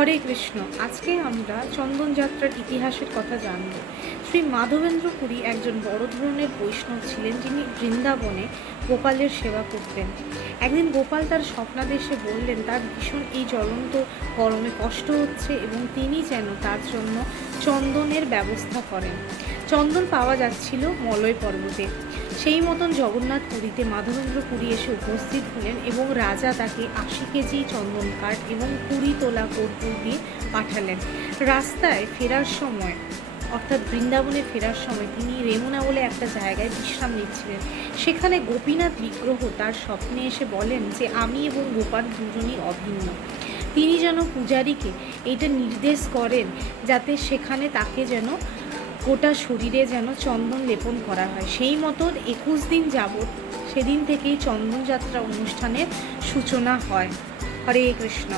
হরে কৃষ্ণ। আজকে আমরা চন্দন যাত্রার ইতিহাসের কথা জানব। শ্রী মাধবেন্দ্র পুরী একজন বড় ধরনের বৈষ্ণব ছিলেন, যিনি বৃন্দাবনে গোপালের সেবা করতেন। একদিন গোপাল তার স্বপ্নাদেশে বললেন তার ভীষণ এই জ্বলন্ত গরমে কষ্ট হচ্ছে এবং তিনি যেন তার জন্য চন্দনের ব্যবস্থা করেন। চন্দন পাওয়া যাচ্ছিল মলয় পর্বতে। সেই মতন জগন্নাথ পুরীতে মাধবেন্দ্র পুরী এসে উপস্থিত হলেন এবং রাজা তাকে ৮০ কেজি চন্দন কাঠ এবং ২০ তোলা কর্পূর দিয়ে পাঠালেন। রাস্তায় ফেরার সময় অর্থাৎ বৃন্দাবনে ফেরার সময় তিনি রেমুনা বলে একটা জায়গায় বিশ্রাম নিচ্ছিলেন। সেখানে গোপীনাথ বিগ্রহ তার স্বপ্নে এসে বলেন যে আমি এবং গোপাল দুজনই অভিন্ন। তিনি যেন পূজারীকে এটা নির্দেশ করেন যাতে সেখানে তাকে যেন গোটা শরীরে যেন চন্দন লেপন করা হয়। সেই মতন ২১ দিন যাবৎ সেদিন থেকেই চন্দনযাত্রা অনুষ্ঠানের সূচনা হয়। হরে কৃষ্ণ।